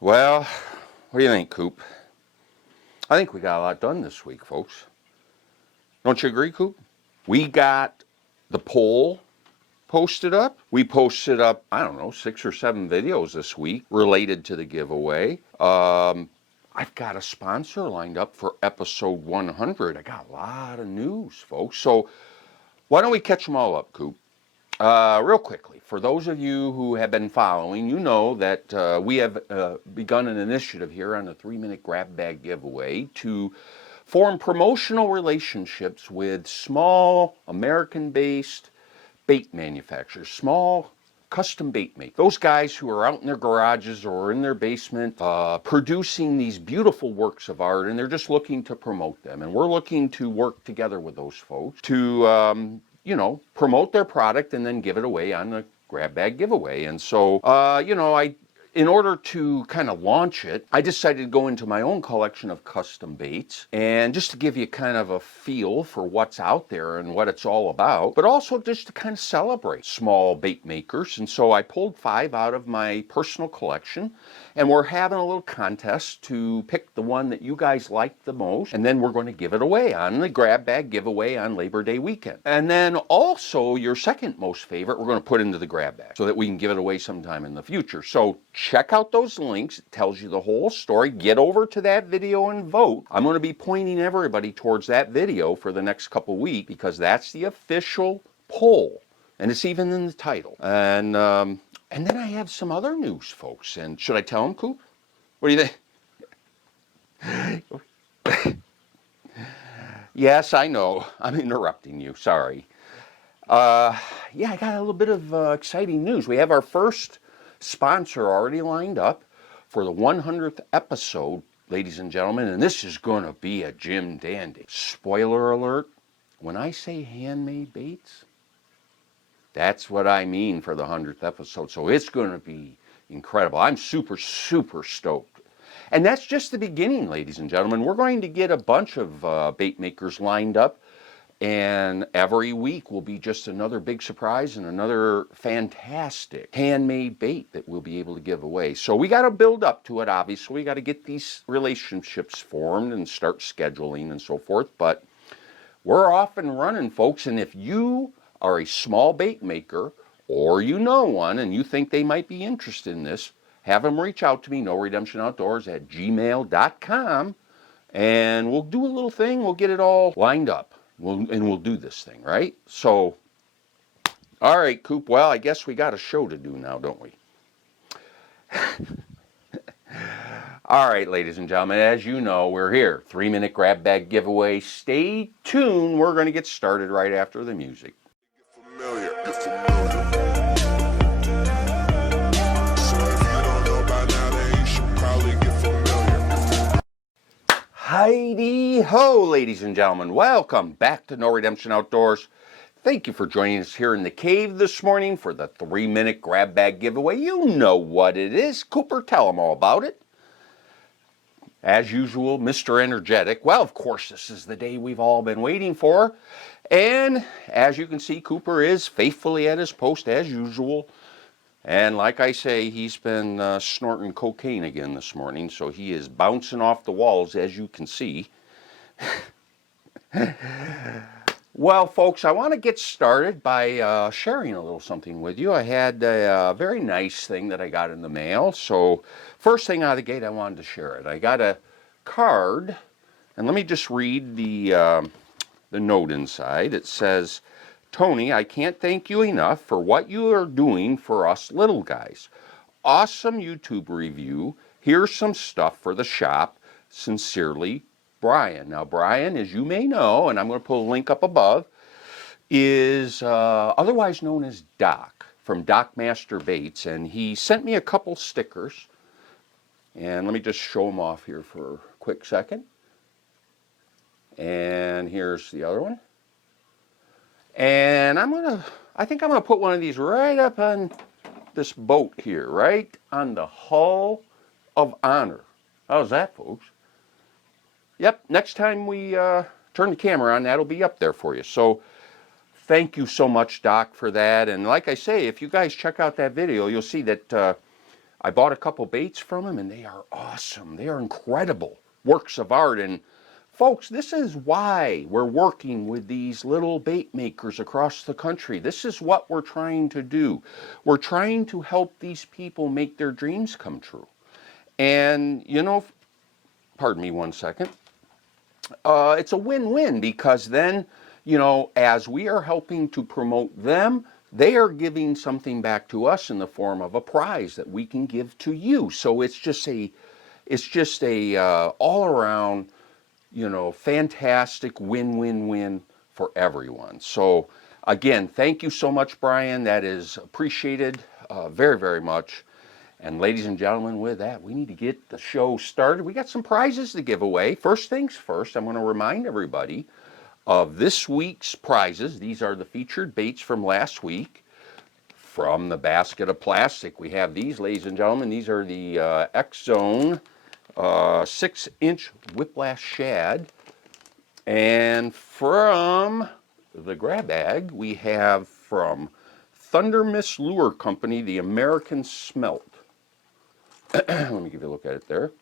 Well, what do you think, Coop? I think we got a lot done this week, folks. Don't you agree, Coop? We got the poll posted up. We posted up, I don't know, 6 or 7 videos this week related to the giveaway. I've got a sponsor lined up for episode 100. I got a lot of news, folks. So why don't we catch them all up, Coop? Real quickly, for those of you who have been following, you know that we have begun an initiative here on the 3-minute grab bag giveaway to form promotional relationships with small American-based bait manufacturers, small custom bait make. Those guys who are out in their garages or in their basement producing these beautiful works of art, and they're just looking to promote them. And we're looking to work together with those folks to promote their product and then give it away on the grab bag giveaway. And so, in order to kind of launch it, I decided to go into my own collection of custom baits, and just to give you kind of a feel for what's out there and what it's all about, but also just to kind of celebrate small bait makers. And so I pulled 5 out of my personal collection, and we're having a little contest to pick the one that you guys like the most, and then we're going to give it away on the grab bag giveaway on Labor Day weekend. And then also your second most favorite we're going to put into the grab bag so that we can give it away sometime in the future. So check out those links. It tells you the whole story. Get over to that video and vote. I'm going to be pointing everybody towards that video for the next couple weeks because that's the official poll, and it's even in the title. And then I have some other news, folks. And should I tell them, Coop? What do you think? Yes, I know. I'm interrupting you. Sorry. I got a little bit of exciting news. We have our first sponsor already lined up for the 100th episode, ladies and gentlemen, and this is going to be a Jim Dandy. Spoiler alert, when I say handmade baits, that's what I mean for the 100th episode, so it's going to be incredible. I'm super, super stoked. And that's just the beginning, ladies and gentlemen. We're going to get a bunch of bait makers lined up, and every week will be just another big surprise and another fantastic handmade bait that we'll be able to give away. So we got to build up to it, obviously. We got to get these relationships formed and start scheduling and so forth. But we're off and running, folks. And if you are a small bait maker or you know one and you think they might be interested in this, have them reach out to me, noredemptionoutdoors@gmail.com, and we'll do a little thing. We'll get it all lined up. We'll do this thing, right? So, all right, Coop. Well, I guess we got a show to do now, don't we? All right, ladies and gentlemen, as you know, we're here. 3-minute grab bag giveaway. Stay tuned. We're going to get started right after the music. Get familiar. Heidi ho, ladies and gentlemen. Welcome back to No Redemption Outdoors. Thank you for joining us here in the cave this morning for the 3-minute grab bag giveaway. You know what it is. Cooper, tell them all about it. As usual, Mr. Energetic. Well, of course, this is the day we've all been waiting for. And as you can see, Cooper is faithfully at his post as usual. And like I say, he's been snorting cocaine again this morning, so he is bouncing off the walls, as you can see. Well, folks, I want to get started by sharing a little something with you. I had a very nice thing that I got in the mail, so first thing out of the gate, I wanted to share it. I got a card, and let me just read the note inside. It says, "Tony, I can't thank you enough for what you are doing for us little guys. Awesome YouTube review. Here's some stuff for the shop. Sincerely, Brian." Now, Brian, as you may know, and I'm going to put a link up above, is otherwise known as Doc from Doc Master Baits, and he sent me a couple stickers. And let me just show them off here for a quick second. And here's the other one. And I think I'm gonna put one of these right up on this boat here, right on the hull of honor. How's that, folks? Yep, next time we turn the camera on, that'll be up there for you. So thank you so much, Doc, for that. And like I say, if you guys check out that video, you'll see that I bought a couple baits from him, and they are awesome. They are incredible works of art. And folks, this is why we're working with these little bait makers across the country. This is what we're trying to do. We're trying to help these people make their dreams come true. And, you know, pardon me one second. It's a win-win, because then, you know, as we are helping to promote them, they are giving something back to us in the form of a prize that we can give to you. So it's just a all around, you know, fantastic win-win-win for everyone. So again, thank you so much, Brian. That is appreciated very, very much. And ladies and gentlemen, with that, we need to get the show started. We got some prizes to give away. First things first, I'm going to remind everybody of this week's prizes. These are the featured baits from last week from the basket of plastic. We have these, ladies and gentlemen. These are the X-Zone 6-inch Whiplash Shad. And from the grab bag, we have from Thunder Mist Lure Company, the American Smelt. Let me give you a look at it there.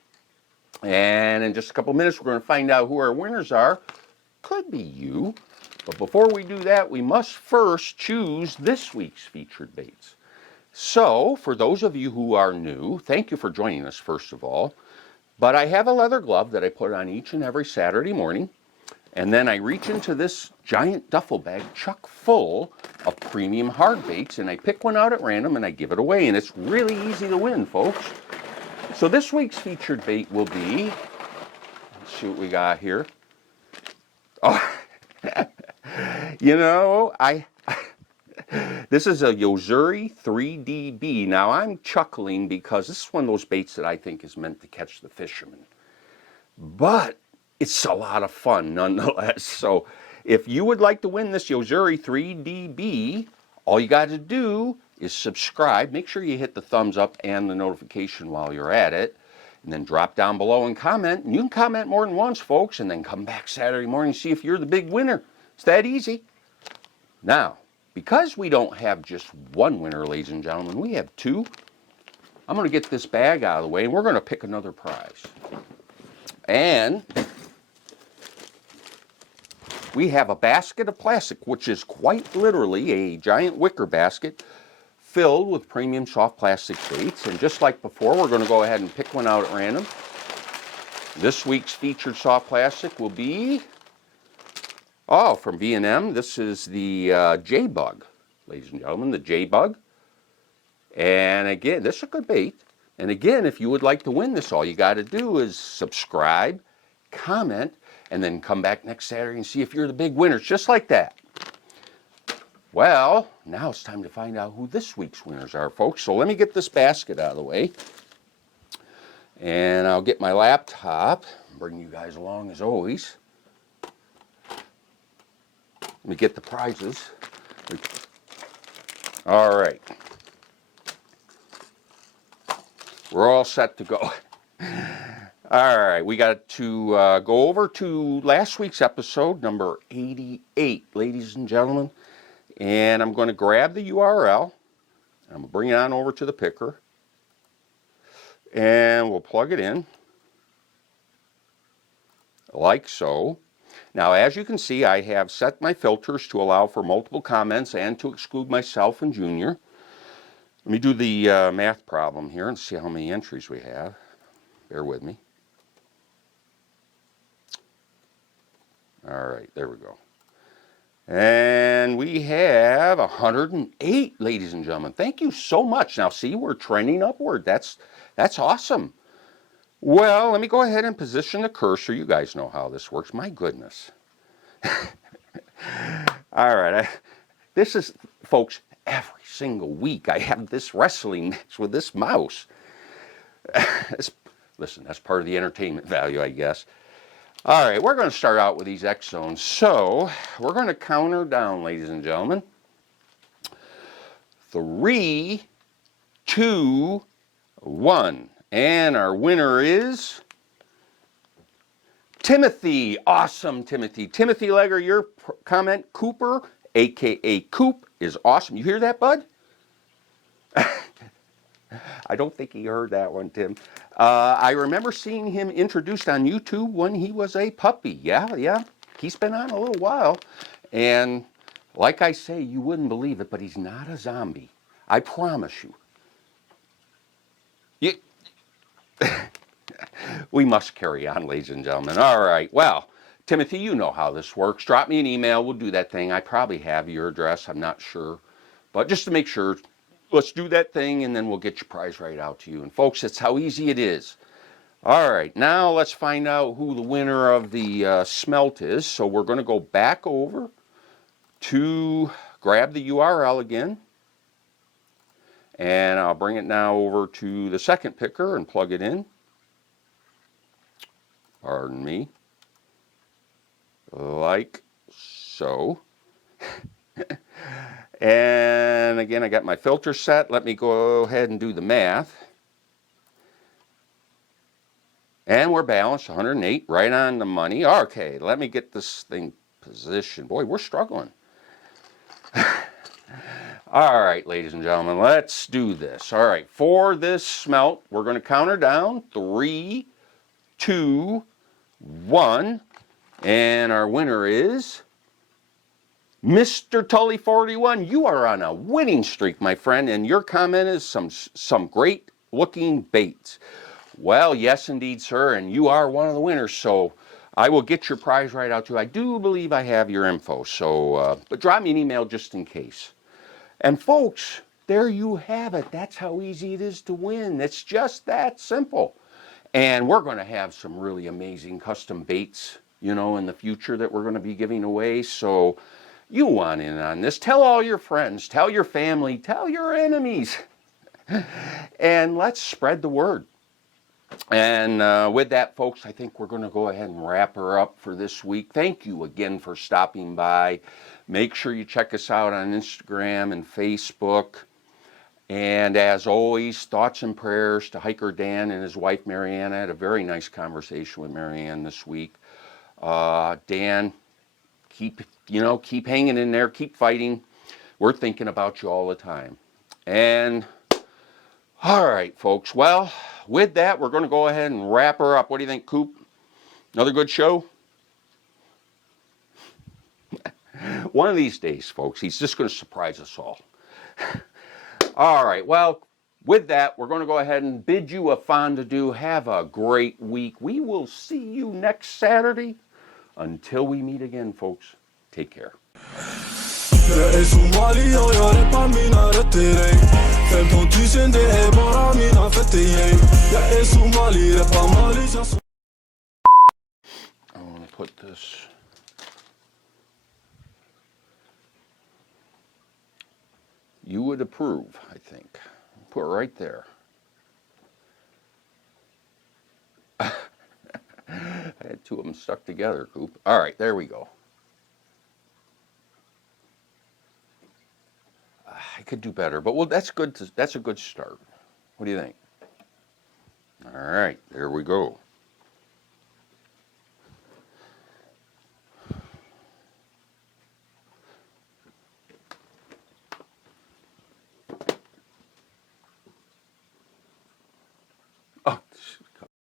And in just a couple minutes, we're going to find out who our winners are. Could be you. But before we do that, we must first choose this week's featured baits. So, for those of you who are new, thank you for joining us, first of all. But I have a leather glove that I put on each and every Saturday morning. And then I reach into this giant duffel bag chock full of premium hard baits, and I pick one out at random and I give it away. And it's really easy to win, folks. So this week's featured bait will be, let's see what we got here. Oh, you know, this is a Yozuri 3DB. Now I'm chuckling because this is one of those baits that I think is meant to catch the fishermen. But it's a lot of fun nonetheless. So if you would like to win this Yozuri 3DB, all you got to do is subscribe. Make sure you hit the thumbs up and the notification while you're at it. And then drop down below and comment. And you can comment more than once, folks, and then come back Saturday morning and see if you're the big winner. It's that easy. Now, because we don't have just one winner, ladies and gentlemen, we have two. I'm going to get this bag out of the way, and we're going to pick another prize. And we have a basket of plastic, which is quite literally a giant wicker basket filled with premium soft plastic baits. And just like before, we're going to go ahead and pick one out at random. This week's featured soft plastic will be, from B&M. This is the J-Bug, ladies and gentlemen, the J-Bug. And again, this is a good bait. And again, if you would like to win this, all you got to do is subscribe, comment, and then come back next Saturday and see if you're the big winners, just like that. Well, now it's time to find out who this week's winners are, folks. So let me get this basket out of the way. And I'll get my laptop, bring you guys along as always. Let me get the prizes. All right. We're all set to go. All right, we got to go over to last week's episode, number 88, ladies and gentlemen. And I'm going to grab the URL. I'm going to bring it on over to the picker. And we'll plug it in. Like so. Now, as you can see, I have set my filters to allow for multiple comments and to exclude myself and Junior. Let me do the math problem here and see how many entries we have. Bear with me. All right, there we go. And we have 108, ladies and gentlemen. Thank you so much. Now, see, we're trending upward. That's awesome. Well, let me go ahead and position the cursor. You guys know how this works. My goodness. All right. This is, folks, every single week I have this wrestling match with this mouse. Listen, that's part of the entertainment value, I guess. All right, we're going to start out with these X-Zones. So we're going to counter down, ladies and gentlemen. 3, 2, 1. And our winner is Timothy. Awesome, Timothy. Timothy Legger, your comment, Cooper, a.k.a. Coop, is awesome. You hear that, bud? I don't think he heard that one, Tim. I remember seeing him introduced on YouTube when he was a puppy. Yeah. He's been on a little while. And like I say, you wouldn't believe it, but he's not a zombie. I promise you. We must carry on, ladies and gentlemen. All right. Well, Timothy, you know how this works. Drop me an email. We'll do that thing. I probably have your address. I'm not sure. But just to make sure, let's do that thing, and then we'll get your prize right out to you. And folks, that's how easy it is. All right, now let's find out who the winner of the smelt is. So we're going to go back over to grab the URL again. And I'll bring it now over to the second picker and plug it in. Pardon me. Like so. And again, I got my filter set. Let me go ahead and do the math. And we're balanced, 108, right on the money. Okay, let me get this thing positioned. Boy, we're struggling. All right, ladies and gentlemen, let's do this. All right, for this smelt, we're going to count her down. 3, 2, 1. And our winner is Mr. Tully 41. You are on a winning streak, my friend, and your comment is some great looking baits. Well, yes, indeed, sir, and you are one of the winners, so I will get your prize right out to you. I do believe I have your info, so but drop me an email just in case. And folks, there you have it. That's how easy it is to win. It's just that simple. And we're going to have some really amazing custom baits, you know, in the future that we're going to be giving away. So you want in on this. Tell all your friends, tell your family, tell your enemies. And let's spread the word. And with that, folks, I think we're going to go ahead and wrap her up for this week. Thank you again for stopping by. Make sure you check us out on Instagram and Facebook. And as always, thoughts and prayers to Hiker Dan and his wife, Marianne. I had a very nice conversation with Marianne this week. Dan, keep hanging in there, keep fighting. We're thinking about you all the time. And all right, folks. Well, with that, we're going to go ahead and wrap her up. What do you think, Coop? Another good show? One of these days, folks, he's just going to surprise us all. All right, well, with that, we're going to go ahead and bid you a fond adieu. Have a great week. We will see you next Saturday. Until we meet again, folks, take care. I want to put this. You would approve, I think. Put it right there. I had two of them stuck together, Coop. All right, there we go. I could do better, but well, that's good. That's a good start. What do you think? All right, there we go.